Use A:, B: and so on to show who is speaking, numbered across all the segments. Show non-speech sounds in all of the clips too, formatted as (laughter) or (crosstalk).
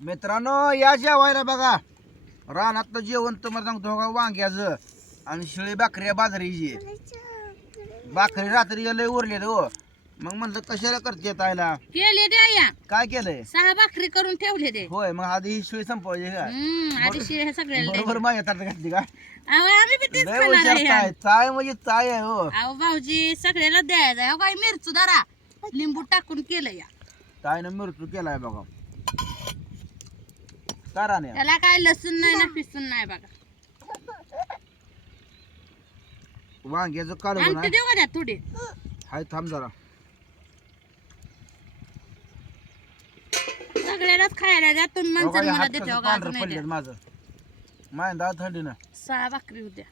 A: मित्रांनो या जेवायला बघा. रानातलं जेवण तुम्हाला सांगतो का वांग्याचं आणि शिळी भाकरी बाजरीची. भाकरी रात्री लय उरले हो. मग म्हणलं कशाला करते तायला
B: केले या.
A: काय केलंय?
B: सहा भाकरी करून ठेवले दे.
A: होय मग आधी ही शिळी संपवायची का?
B: हम्म आधी शिळे सगळ्याला
A: बरोबर माझ्या ताटात घातली का?
B: द्यायचे. अहो, आम्ही बी तेच
A: लय
B: खाणार
A: हुशार
B: आहे
A: ताय ताय म्हणजे ताय आहे हो.
B: अहो भाऊजी सगळ्याला द्यायचं अहो मिरचू दारा लिंबू टाकून केलं या.
A: ताईनं मृत्यू केलाय बघा. ताराने
B: त्याला काय लसूण नाही ना पिसून नाही बघा.
A: वांग्याचं कालवण
B: आमचं
A: आहे
B: देऊ का थोडी?
A: हाय थांब जरा.
B: सगळ्यालाच खायला द्या तुम्ही म्हणसान
A: काय,
B: मला
A: हात
B: देते
A: कसं
B: का
A: पांढरं
B: नाही.
A: माझं. मायंदा थंडीनं
B: सहा भाकरी होत्या.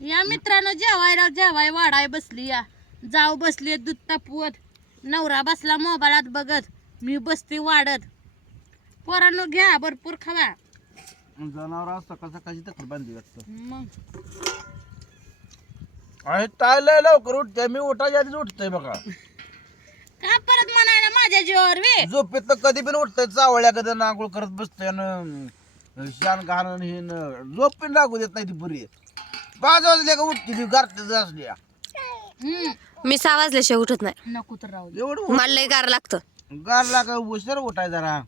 B: या मित्रांनो जेवायला जेवाय वाढाय बसली या. जाऊ बसली दूध तापवत. नवरा बसला मोबाईलात बघत. मी बसते वाढत. पोरांनो घ्या भरपूर खावा.
A: जनावर सकाळ सकाळची तक्रार बांधली वाटतं.
B: मग.
A: आणि ताय लय लवकर उठते मी उठायच्या आधीच उठतोय बघा.
B: का परत म्हणायला माझ्या जीवावर वे?
A: झोपेत तर कधी पण उठतोय चावळ्या कधी नांगोळ करत बसतोय आणि शान घालून हे न- झोप पण लागू देत नाही ती पुरी. पाच वाजले का उठते ती गारठीच असली
B: हम्म
C: मी सहा वाजल्याशिवाय उठत नाही.
B: नको तर राहू दे.
A: एवढं
C: मला लय गार लागतं.
A: गार लागा उशीर उठाय जरा.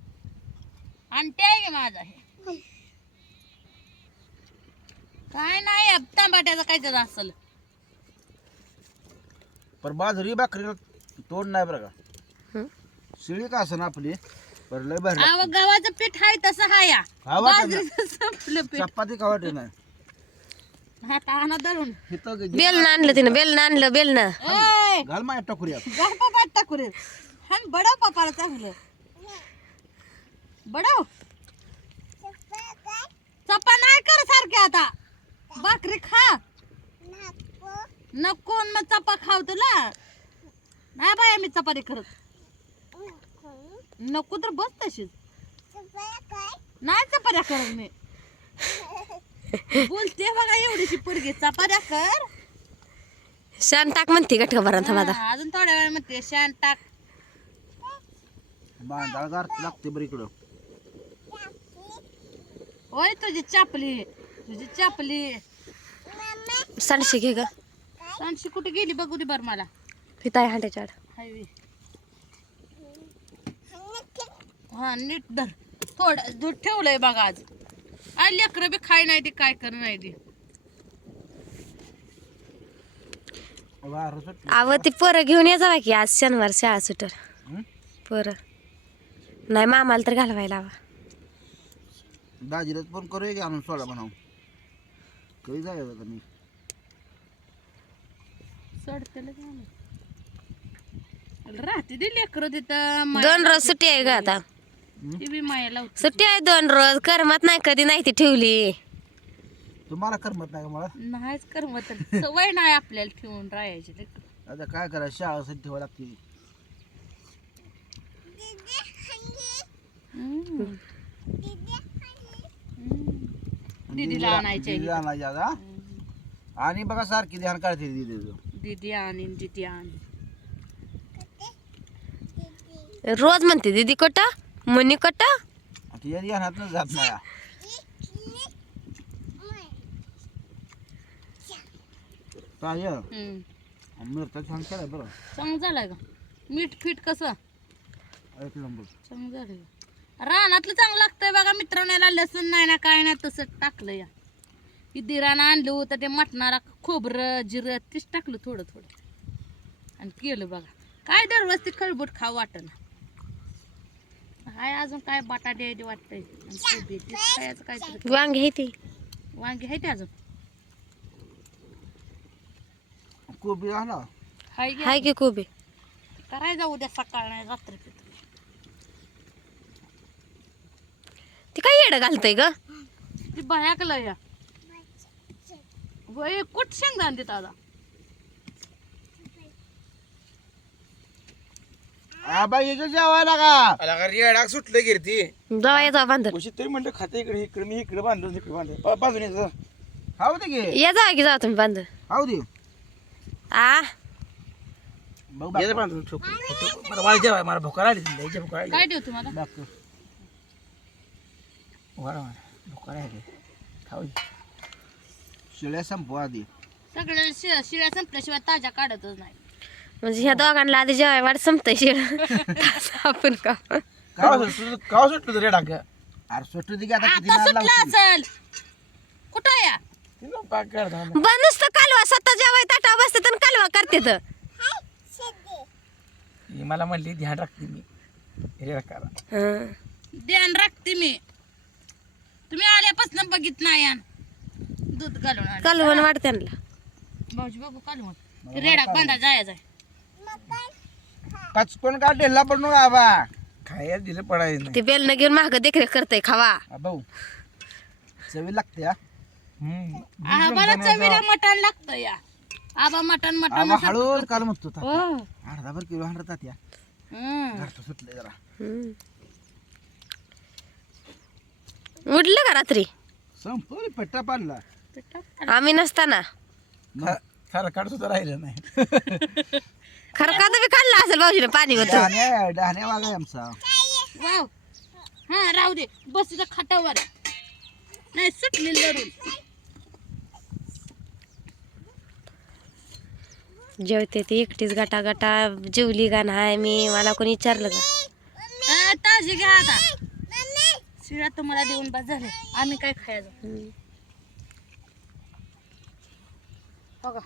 B: आणि ते आहे की माझा हे काय नाही तांबाट्याचं काय त्याचं असल.
A: पण बाजरी भाकरीला तोड नाही बरं का?
C: हं.
A: शिळी का असं आपली? पर लय भारी
B: अहो गव्हाचं पीठ आहे तसं हा या
A: हा वाटत नाही.
B: बाजरीचं संपलं पीठ.
A: चपाती का वाटत नाही.
B: धरून.
A: घे-
C: बेलन आणलं तिनं बेलन आणलं बेलन
A: घाल माझ्या टकुऱ्यात.
B: गप्पा पाठ टाकू रे हान बडव पप्पाला चांगलं. बडव. चपा नाही कर सारखे आता. भाकरी खा. नको न मग चपा खाव तुला. नाही बाय मी चपाती करत. नको तर बस तशीच. नाही चपात्या करत मी. बोलते बघा एवढीशी पोरगी चपात्या कर.
C: शान टाक म्हणते गटका भरा थांबा आता
B: हा, अजून थोड्या वेळ म्हणते शान टाक.
A: बांधाळ लागते बरं इकडं.
B: ओय तुझी चापली तुझी चापली.
C: सांडशे घे ग.
B: सांडशी कुठे गेली बघू दे बर मला.
C: तिथं आहे हांड्याच्या आड.
B: हायवे. हा नीट धर. थोडं दूध ठेवलंय बघा आज. आ लेकरं बी खाय नाही ती काय कर नाही ती
A: वारं सुटलं.
C: अव ती पोरं घेऊन ये जावा की आज शनिवार शाळा सुटर
A: हं?
C: पोरं. नाही मामाला तर घालवायला हवा
A: दाजीलाच फोन करूया की आणून सोडा म्हणावं. कधी जायचं आता मी?
B: सोडतेलं का. नाही? राहते ती लेकरं तिथं. माया
C: दोन रोज सुट्टी आहे ग आता.
B: ती बी
C: सुट्टी आहे दोन रोज करमत नाही कधी नाही ती ठेवली.
A: तुम्हाला करमत नाही का मला?
B: नाहीच कर मग तर सवय नाही आपल्याला ठेवून राहायची. लेकरं.
A: आता काय करा शाळासाठी ठेवा लागते.
B: हम्म. हम्म. दीदीला आणायचं. आहे.
A: दीदीला आणायचं आता. आणि बघा सारखी ध्यान काढते दीदी.
B: दीदी आणि दीदी आणि
C: रोज म्हणते दीदी कट मनी कट?
A: तिच्या ध्यानात जात नाही. काय
B: हम्म.
A: मिरचा छान केलाय बरं.
B: चांगलं झालंय का? मीठ फीट कसं?
A: एक नंबर.
B: चांगलं झालंय का? रानातलं चांगलं लागतंय बघा मित्रांनो याला लसूण नाही ना काय नाही तसं टाकलं या दिरानं आणलं होतं ते मटणाला खोबरं जिरं तीच टाकलं थोडं थोडं आणि केलं बघा. काय दररोज ते खळबूट खाऊ वाटना. काय अजून काय बटाटे वाटतंय? खायचं काहीतरी
C: वांगे हे. ती
B: वांगे आहे ते अजून?
A: कोबी आला
B: हाय.
C: हाय की कोबी?
B: करायचं उद्या सकाळ नाही रात्री पितो.
C: ती काय येडं घालतय ग?
B: ती भयाकलं या वय कुठ शेंगदाण देत आता?
A: आबा याच्या जेवायला का
D: आला का रेडाक सुटलं गिर ती.
C: जावा येतो बांधून
D: उशी तरी म्हणलं खाते इकडे इकडे मी इकडे बांधलो इकडे बांधलो. बा- बाजून
A: हाऊ दे गे
C: या जावा की जावा तुम्ही बांधून.
A: हाऊ दे.
C: आ?
A: बघ
D: बांधून ठोक मला वाळ जेवाय मला
B: काय देऊ तुम्हाला
A: बाक.
D: वाढ वाढ. भुका राहिली. खाऊ दे.
A: शिळ्या संपवा आधी.
B: सगळ्या शिळ्या संपल्याशिवाय ताज्या काढतच नाही.
C: म्हणजे ह्या दोघांना आधी जेवाय वाट संपतंय शिळ. आपण का?
D: काव सुटलं काव सुटलं तुझ्या डाग
A: अरे सुट्टी दे की आता किती
B: आता
A: नाद
B: सुटला
A: लावशील.
B: असल. कुठं या?
D: तिला
C: बा नुसतं कालवा स्वतः जेवाय ताटा बसतात आणि कालवा करते तर.
D: ही मला म्हणली ध्यान राखते मी. रे करा.
C: हं.
B: ध्यान राखते मी. तुम्ही आल्यापासून बघित नाही यान दूध घालून.
C: कालवण वाटते त्यांना
B: भाऊजी बघू कालवण. रेडाक बांधा जायचं आहे
A: कचकून का ढेला पडू नका आबा
D: खायला दिलं पडायचं नाही.
C: ते बेलनं घेऊन माग देखरेख करतय खावा.
A: भाऊ चवी लागते हा?
D: हम्म.
B: चवीला मटण लागतं या. आबा मटण मटण
A: आबा हळू काल म्हणतो ता.
B: हो.
A: अर्धा भर किलो हंड्रेड या.
B: हम्म.
A: घरचं सुटले जरा.
C: हं. उडलं का रात्री?
A: संपवली पट्टा पाडला.
C: आम्ही नसताना.
D: खरं काढ सुद्धा राहिलं नाही. (laughs)
C: खरं का तुम्ही काढला असेल भाऊजीने पाणी होतं
A: डहाण्या डहाण्या वागा आहे आमचा.
B: वाव. हा राहू दे. बस तिथं खाटावर नाही सुटली लढून
C: जेवते ती एकटीच गटा गटा जेवली का नाही मी मला कोणी विचारलं का?
B: अ, ताजी घ्या आता. शिळ्या तुम्हाला देऊन बस झाले. आम्ही काय खायचं?
C: हं.
B: बघा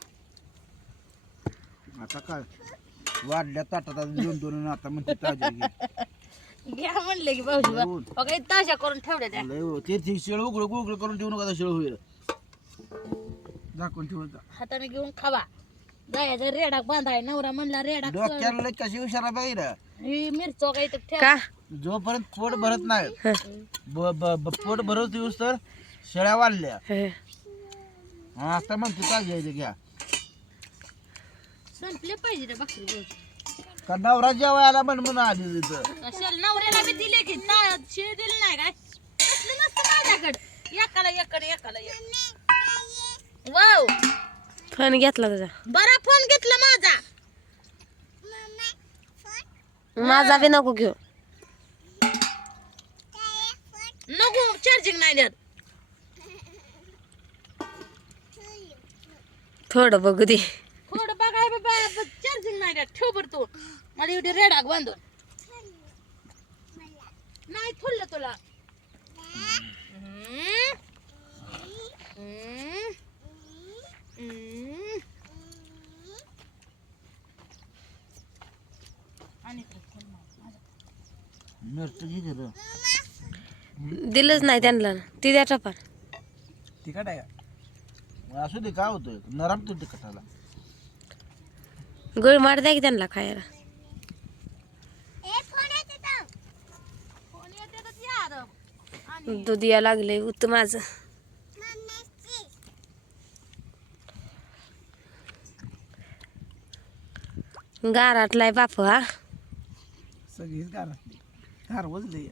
A: आता काय वाढल्या ताटात आता दोन दोन आणि आता म्हणते ताज्या घे.
B: घ्या म्हणले की भाऊजी बा. बघा ताज्या करून ठेवल्या त्या
A: लय हो. ते ते शिळ उघड उघड करून ठेवू नका शिळ होईल दाखवून ठेवून जा.
B: हाताने घेऊन खावा जायचं रेडाक बांधाय नवरा म्हणला रेडाक
A: डोक्याला लय कशी हुशार पाहिजे
B: ही मिरचो काही तर ठेव
C: का
A: जोपर्यंत पोट भरत नाही ब- ब- ब- पोट भरत येऊस तर शेळ्या वाढल्या
C: हं.
A: हा, आता म्हणते ताज्या आहे ते घ्या
B: संपले पाहिजे रे बकरी भाऊजी
A: का नवरा जेवायला म्हण म्हणून आली तिथं
B: कशाला? नवऱ्याला बी दिले की ता- शिळ दिलं नाही काय? कसलं नसतं माझ्याकडे. एकाला एकाला एकाला एक. वाव.
C: फोन घेतला तुझा.
B: बरा फोन घेतला माझा.
C: माझा बी नको घेऊ.
B: नको चार्जिंग नाही देत.
C: थोडं बघू दे
B: थोडं बघाय बाबा चार्जिंग नाही देत ठेव बरं तू मला एवढी रेडाक बांधून नाही थोडलं तुला हम्म. हम्म. हम्म. आणि इकडे फोन मार. माझा.
A: मिरची घे घरं.
C: दिलंच नाही त्यांना ती द्या टपान
D: तिखट आहे का
A: असू दे काय होतंय नरम ते तिखटाला
C: गुळमाड द्या की त्यांना खायला.
B: फोन येतातच यार. आणि
C: दूध या लागले उत माझं. गाराटलाय बापू हा.
D: सगळीच गार गार वजले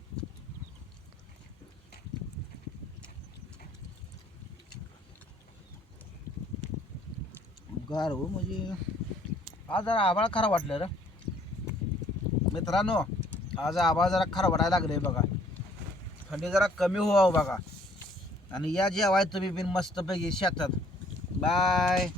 A: गार हो म्हणजे आज जरा आभाळ खरा वाटलं रे. मित्रांनो आज आभाळ जरा खरा वाटायला लागले बघा. थंडी जरा कमी व्हावं बघा. आणि या जेवाय तुम्ही बिन मस्तपैकी शेतात. बाय.